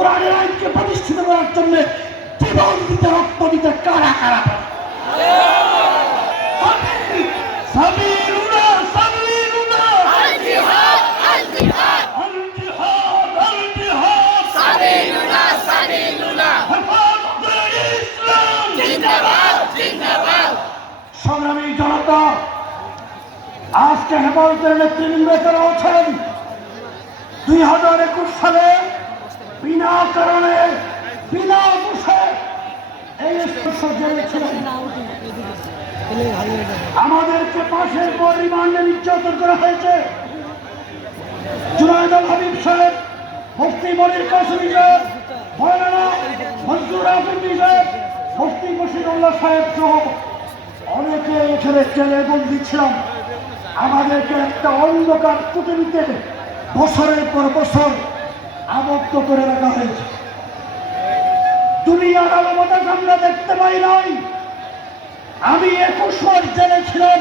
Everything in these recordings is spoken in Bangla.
কোরআনের আইনকে প্রতিষ্ঠিত করার জন্য জীবন দিতে রক্ত দিতে কারা কারা সাবিলুনা সাবিলুনা আল জিহাদ আল জিহাদ আল জিহাদ আল জিহাদ সাবিলুনা সাবিলুনা হেফাজতে ইসলাম জিন্দাবাদ জিন্দাবাদ। সংগ্রামী জনতা, আজকে হেফাজতের নেতৃবৃন্দ এখানে আছেন। 2021 সালে বিনা কারণে বিনা দোষে এই জেলে ছিলেন। আমাদেরকে পাশের পর রিমান্ডে নির্যাতন করা হয়েছে। জুনায়েদ আল হাবিব সাহেব, মুফতি মনির কাসেমি সাহেব, মৌলানা মনসুর আফেন্দি সাহেব, মুফতি বশিরুল্লাহ সাহেব সহ অনেকে এখানে জেলে বন্দী ছিলাম। আমাদেরকে একটা অন্ধকার কুটিতে বছরের পর বছর আবদ্ধ করে রাখা হয়েছে। দুনিয়ার আলো বাতাস আমরা দেখতে পাই নাই। আমি 21 মাস জেলে ছিলাম।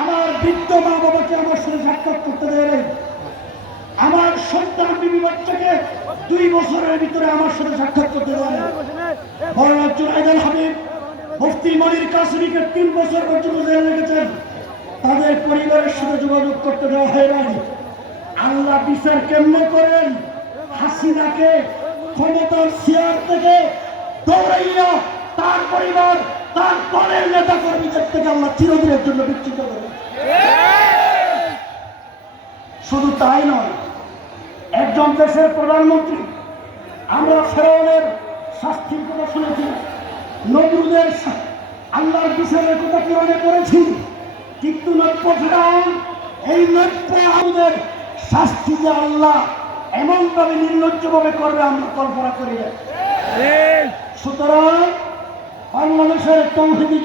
আমার বৃদ্ধ মা বাবাকে আমার সাথে সাক্ষাৎ করতে দেয়। আমার সন্তান বিবি বাচ্চাকে 2 বছরের ভিতরে আমার সাথে সাক্ষাৎ করতে দেয়। মৌলানা জুনায়েদ আল হাবিব, মুফতি মনির কাসেমিকে 3 বছর পর্যন্ত জেলে রেখেছেন। তাদের পরিবারের সাথে যোগাযোগ করতে দেওয়া হয় নাই। আল্লাহ বিচার কেমনে করেন? হাসিনাকে ক্ষমতার চেয়ার থেকে দৌড়াইয়া তার পরিবার, তার দলের নেতা কর্মীদের থেকে আল্লাহ চিরদিনের জন্য বিচ্ছিন্ন করেন। শুধু তাই নয়, একজন দেশের প্রধানমন্ত্রী, আমরা ফেরাউনের শাস্তির কথা শুনেছি, নমরুদের আল্লাহর বিচারের কথা কোরআনে পড়েছি, কিন্তু নব্য ফেরাউন, এই নব্য আমাদের শাস্তি যে আল্লাহ এমন ভাবে নির্লজ্জভাবে করবে আমরা কল্পনা করি না। সুতরাং বাংলাদেশের তৌহিদি